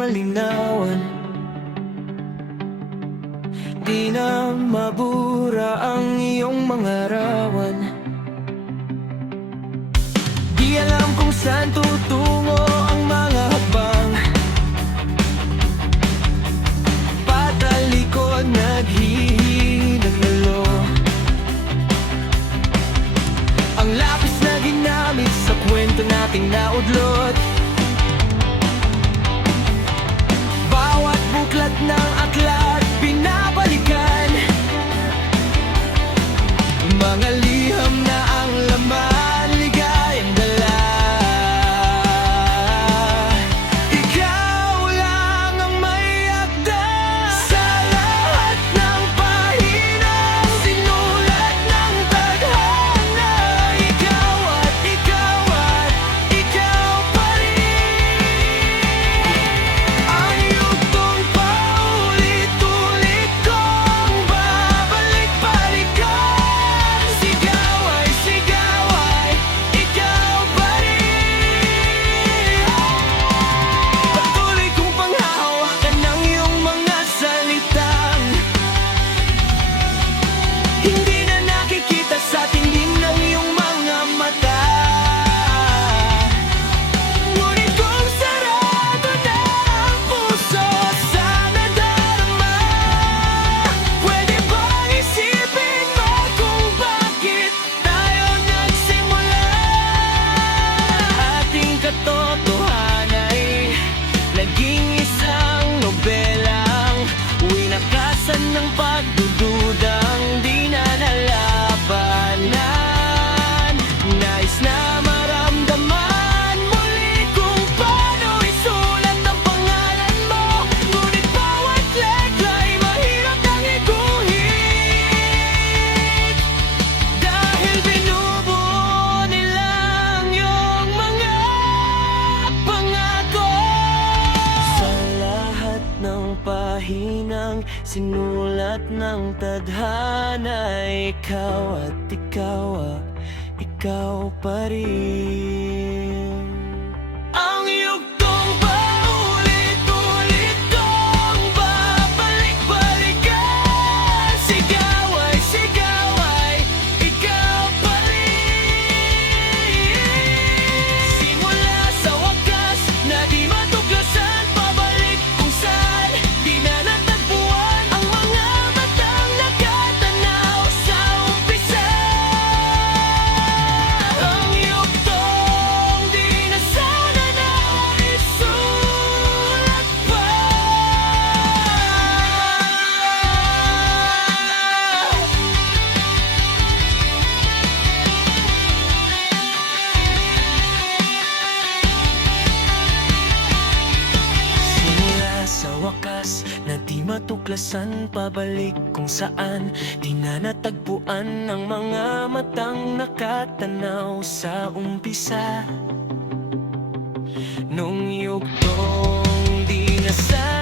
malinawan. Di na mabura ang iyong mga rawan. Di alam kung saan tutungo ang mga habang, patalikod naghihinalo. Ang lapis na ginamit sa kwento nating naudlot, bawat buklat ng aklat binabalikan. Mga liham na ang laman, ligayang dala. Ikaw lang ang may akda sa lahat ng pahinang sinulat ng tadhana. Ikaw at ikaw at ikaw pa rin. Ang yugtong paulit-ulit kong babalik-balikan. Sigaw ay ikaw pa rin. Patuloy kong panghahawakan ng iyong mga salitang hindi na nakikita sa tingin ng iyong mga mata. Ngunit kung sarado na ang puso sa nadarama, pwede bang isipin mo kung bakit tayo nagsimula? Ating katotohanan ay naging isang nobelang winakasan ng pagdududang di na nalabanan. Nais na maramdaman muli kung paano isulat ang pangalan mo. Ngunit bawat letra ay mahirap nang iguhit, dahil binubuo nilang iyong mga pangako. Sa lahat ng pahinang sinulat ng tadhana, ikaw at ikaw pa rin. Ang yugtong paulit-ulit kong babalik-balikan. Sigaw ay ikaw pa rin. Simula sa wakas na di matuklasan, pabalik kung saan di na natagpuan ang mga matang nakatanaw sa umpisa. Ang yugtong di na sana naisulat pa. Simula sa wakas na di matuklasan, pabalik kung saan di na natagpuan ang mga matang nakatanaw sa umpisa. Nung yugtong di na sana